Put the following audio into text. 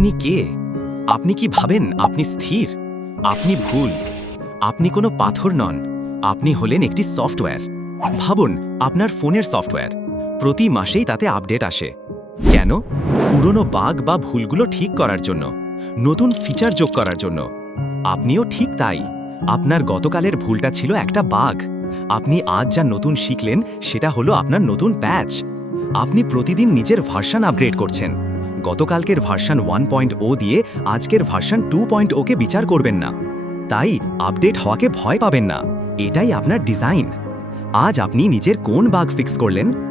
আপনি কে? আপনি কি ভাবেন? আপনি স্থির? আপনি ভুল? আপনি কোনো পাথর নন। আপনি হলেন একটি সফটওয়্যার। ভাবুন, আপনার ফোনের সফটওয়্যার। প্রতি মাসেই তাতে আপডেট আসে। কেন? পুরনো বাগ বা ভুলগুলো ঠিক করার জন্য। নতুন ফিচার যোগ করার জন্য। আপনিও ঠিক তাই। আপনার গতকালের ভুলটা ছিল একটা বাঘ আপনি আজ যা নতুন শিখলেন, সেটা হলো আপনার নতুন প্যাচ। আপনি প্রতিদিন নিজের ভার্সান আপগ্রেড করছেন। গতকালকের ভার্সান ওয়ান পয়েন্ট ও দিয়ে আজকের ভার্সান টু পয়েন্ট ওকে বিচার করবেন না। তাই আপডেট হওয়াকে ভয় পাবেন না। এটাই আপনার ডিজাইন। আজ আপনি নিজের কোন বাঘ ফিক্স করলেন?